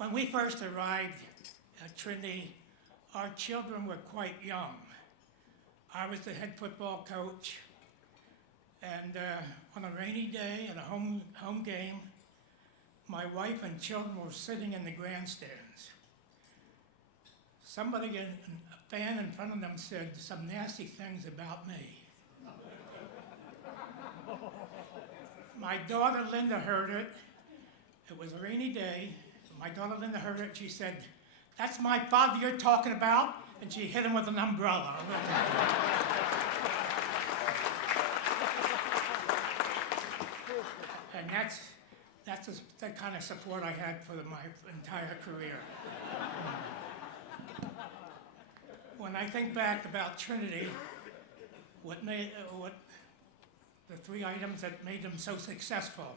When we first arrived at Trinity, our children were quite young. I was the head football coach, and on a rainy day at a home game, my wife and children were sitting in the grandstands. Somebody, a fan in front of them, said some nasty things about me. My daughter Linda heard it. It was a rainy day. My daughter Linda heard it. She said, "That's my father you're talking about," and she hit him with an umbrella. And that's the kind of support I had for my entire career. When I think back about Trinity, what the three items that made them so successful,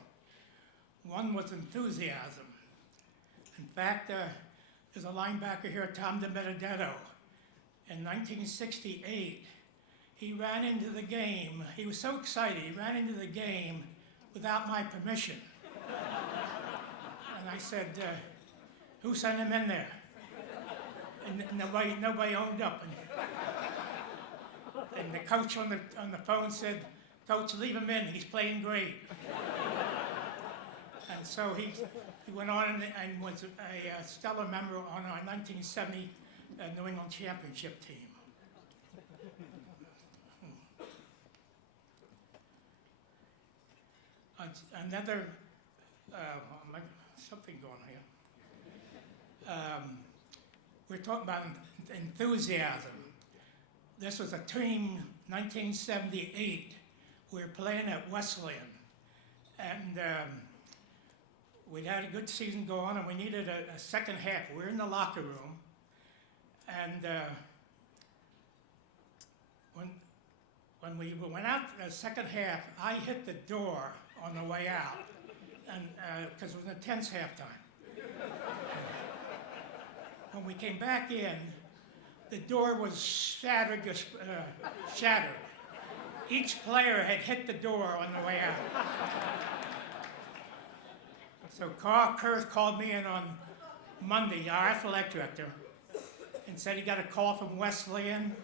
one was enthusiasm. In fact, there's a linebacker here, Tom DiBenedetto. In 1968, he ran into the game. He was so excited, he ran into the game without my permission. And I said, "Who sent him in there?" And nobody owned up. And the coach on the phone said, "Coach, leave him in. He's playing great." And so he went on and was a stellar member on our 1970 New England Championship team. Another, something going here. We're talking about enthusiasm. This was a team, 1978. We were playing at Wesleyan, and we'd had a good season going, and we needed a second half. We were in the locker room, and when we went out the second half, I hit the door on the way out, and because it was an intense halftime. When we came back in, the door was shattered. Each player had hit the door on the way out. So Carl Kurth called me in on Monday, our athletic director, and said he got a call from Wesleyan,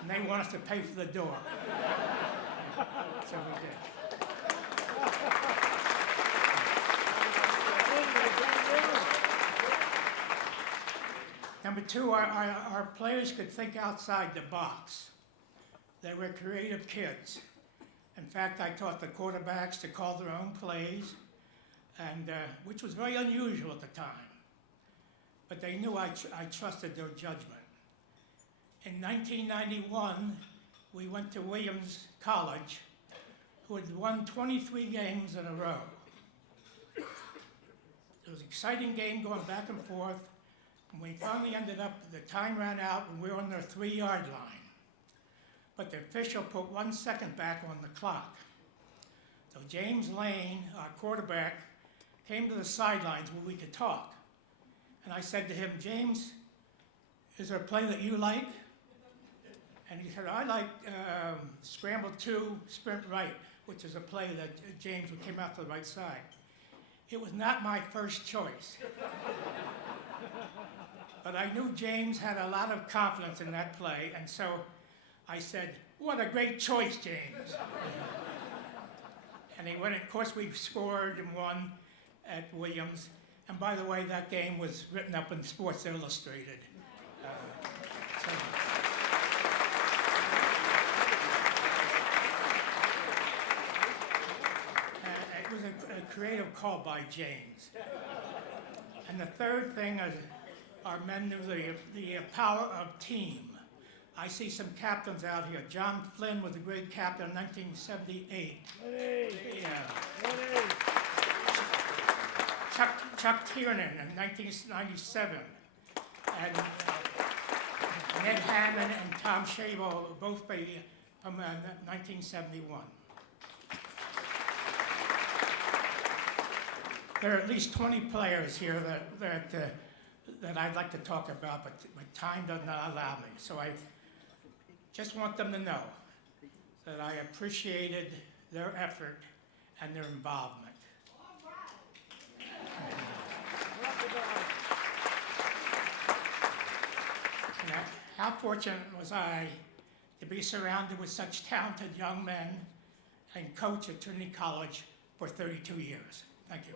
and they want us to pay for the door. So we did. Number two, our players could think outside the box. They were creative kids. In fact, I taught the quarterbacks to call their own plays, and which was very unusual at the time. But they knew I trusted their judgment. In 1991, we went to Williams College, who had won 23 games in a row. It was an exciting game going back and forth, and we finally ended up, the time ran out, and we were on their 3-yard line. But the official put 1 second back on the clock. So James Lane, our quarterback, came to the sidelines where we could talk. And I said to him, "James, is there a play that you like?" And he said, "I like scramble 2, sprint right," which is a play that James came out to the right side. It was not my first choice. But I knew James had a lot of confidence in that play, and so I said, "What a great choice, James." And he went, of course we scored and won at Williams. And by the way, that game was written up in Sports Illustrated. It was a creative call by James. And the third thing is our men knew the power of team. I see some captains out here. John Flynn was a great captain in 1978. Chuck Tiernan in 1997. And Ned Hammond and Tom Shavo both from 1971. There are at least 20 players here that I'd like to talk about, but time does not allow me. So I just want them to know that I appreciated their effort and their involvement. All right. Now, how fortunate was I to be surrounded with such talented young men and coach at Trinity College for 32 years. Thank you.